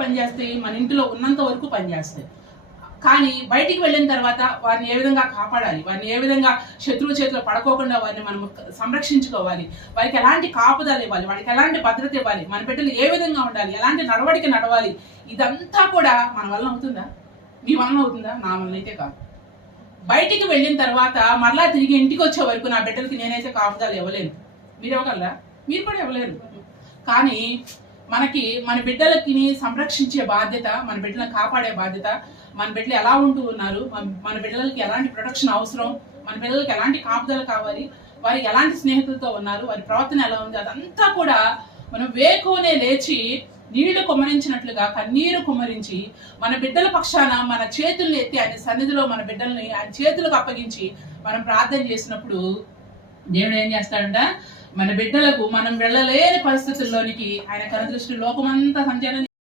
పనిచేస్తాయి, మన ఇంటిలో ఉన్నంత వరకు పనిచేస్తాయి. కానీ బయటికి వెళ్ళిన తర్వాత వారిని ఏ విధంగా కాపాడాలి, వారిని ఏ విధంగా శత్రువు చేతిలో పడుకోకుండా వారిని మనం సంరక్షించుకోవాలి, వారికి ఎలాంటి కాపుదలు ఇవ్వాలి, వారికి ఎలాంటి భద్రత ఇవ్వాలి, మన బిడ్డలు ఏ విధంగా ఉండాలి, ఎలాంటి నడవడిక నడవాలి, ఇదంతా కూడా మన వలన అవుతుందా? మీ వలన అవుతుందా? నా వలన అయితే కాదు. బయటికి వెళ్ళిన తర్వాత మరలా తిరిగి ఇంటికి వచ్చే వరకు నా బిడ్డలకి నేనైతే కాపుదలు ఇవ్వలేను. మీరు ఇవ్వగలరా? మీరు కూడా ఇవ్వలేరు. కానీ మనకి మన బిడ్డలకి సంరక్షించే బాధ్యత, మన బిడ్డలను కాపాడే బాధ్యత, మన బిడ్డలు ఎలా ఉంటూ ఉన్నారు, మన బిడ్డలకి ఎలాంటి ప్రొటెక్షన్ అవసరం, మన బిడ్డలకి ఎలాంటి కాపుదలు కావాలి, వారికి ఎలాంటి స్నేహితులతో ఉన్నారు, వారి ప్రవర్తన ఎలా ఉంది, అదంతా కూడా మనం వేకువనే లేచి నీళ్లు కుమ్మరించినట్లుగా కన్నీరు కుమ్మరించి మన బిడ్డల పక్షాన మన చేతుల్ని ఎత్తి ఆయన సన్నిధిలో మన బిడ్డల్ని ఆయన చేతులకు అప్పగించి మనం ప్రార్థన చేసినప్పుడు దేవుడు ఏం చేస్తాడంట, మన బిడ్డలకు మనం వెళ్ళలేని పరిస్థితుల్లోనికి ఆయన కనుదృష్టి లోకమంతా సంచారం